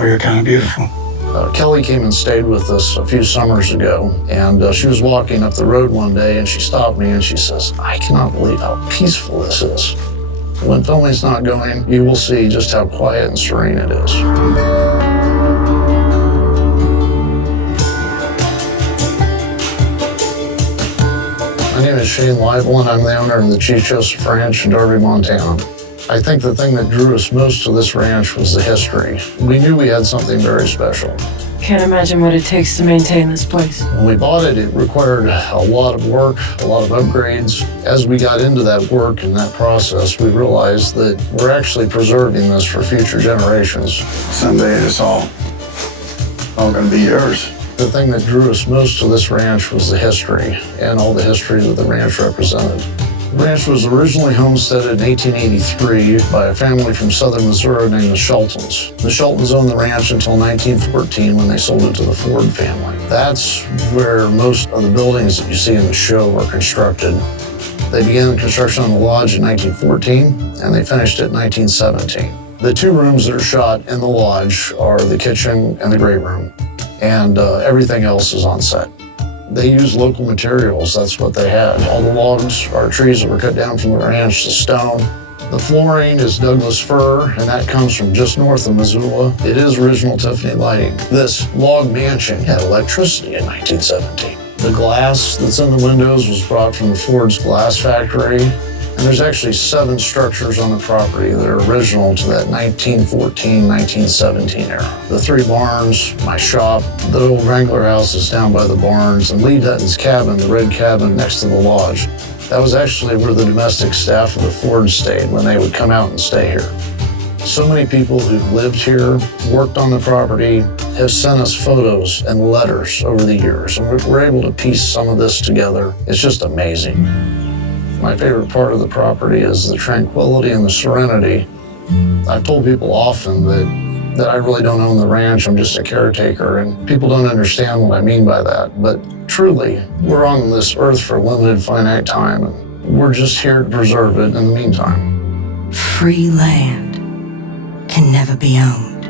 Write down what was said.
Oh, you're kind of beautiful. Kelly came and stayed with us a few summers ago, and she was walking up the road one day, and she stopped me and she says, "I cannot believe how peaceful this is." When filming's not going, you will see just how quiet and serene it is. My name is Shane Leibel, and I'm the owner of the Chief Joseph Ranch in Darby, Montana. I think the thing that drew us most to this ranch was the history. We knew we had something very special. Can't imagine what it takes to maintain this place. When we bought it, it required a lot of work, a lot of upgrades. As we got into that work and that process, we realized that we're actually preserving this for future generations. Someday it's all gonna be yours. The thing that drew us most to this ranch was the history and all the history that the ranch represented. The ranch was originally homesteaded in 1883 by a family from southern Missouri named the Sheltons. The Sheltons owned the ranch until 1914 when they sold it to the Ford family. That's where most of the buildings that you see in the show were constructed. They began the construction on the lodge in 1914 and they finished it in 1917. The two rooms that are shot in the lodge are the kitchen and the great room, and everything else is on set. They use local materials, that's what they had. All the logs are trees that were cut down from the ranch, the stone. The flooring is Douglas fir, and that comes from just north of Missoula. It is original Tiffany lighting. This log mansion had electricity in 1917. The glass that's in the windows was brought from the Ford's glass factory. And there's actually 7 structures on the property that are original to that 1914, 1917 era. The 3 barns, my shop, the old Wrangler house is down by the barns, and Lee Dutton's cabin, the red cabin next to the lodge. That was actually where the domestic staff of the Ford stayed when they would come out and stay here. So many people who've lived here, worked on the property, have sent us photos and letters over the years, and we're able to piece some of this together. It's just amazing. My favorite part of the property is the tranquility and the serenity. I've told people often that I really don't own the ranch, I'm just a caretaker, and people don't understand what I mean by that. But truly, we're on this earth for a limited, finite time, and we're just here to preserve it in the meantime. Free land can never be owned.